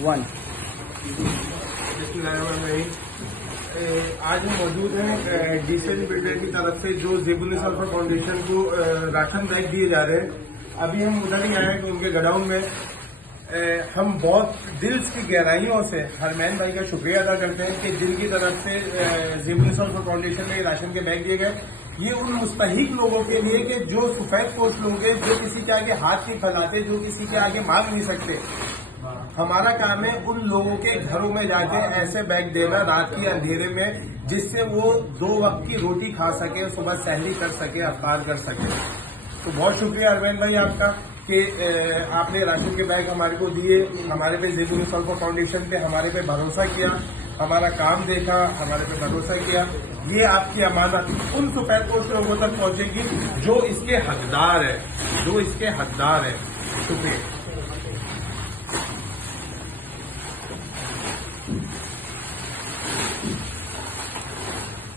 1। आज हम मौजूद हैं डिसेंट बिल्डर की तरफ से जो ZWF फाउंडेशन को राशन बैग दिए जा रहे हैं। अभी हम उधर ही आए हैं कि उनके गोडाउन में हम बहुत दिल की गहराइयों से harmain भाई का शुक्रिया अदा करते हैं कि जिनकी तरफ से ZWF फाउंडेशन में राशन के बैग दिए गए। ये उन मुस्तहिक लोगों के लिए कि जो सफेद पोस्ट लोग हैं, जो किसी के आगे हाथ नहीं फैलाते, जो किसी के आगे मांग नहीं सकते। हमारा काम है उन लोगों के घरों में जाके ऐसे बैग देना रात के अंधेरे में, जिससे वो 2 वक्त की रोटी खा सके, सुबह सहरी कर सके, अफ्तार कर सके। तो बहुत शुक्रिया harmain भाई आपका कि आपने राशन के बैग हमारे को दिए, हमारे पे ZWF फाउंडेशन पे हमारे पे भरोसा किया, हमारा काम देखा, हमारे पे भरोसा किया। ये आपकी अमानत उन सफेद पोस्ट लोगों तक पहुंचेगी जो इसके हकदार है, जो इसके हकदार है। शुक्रिया।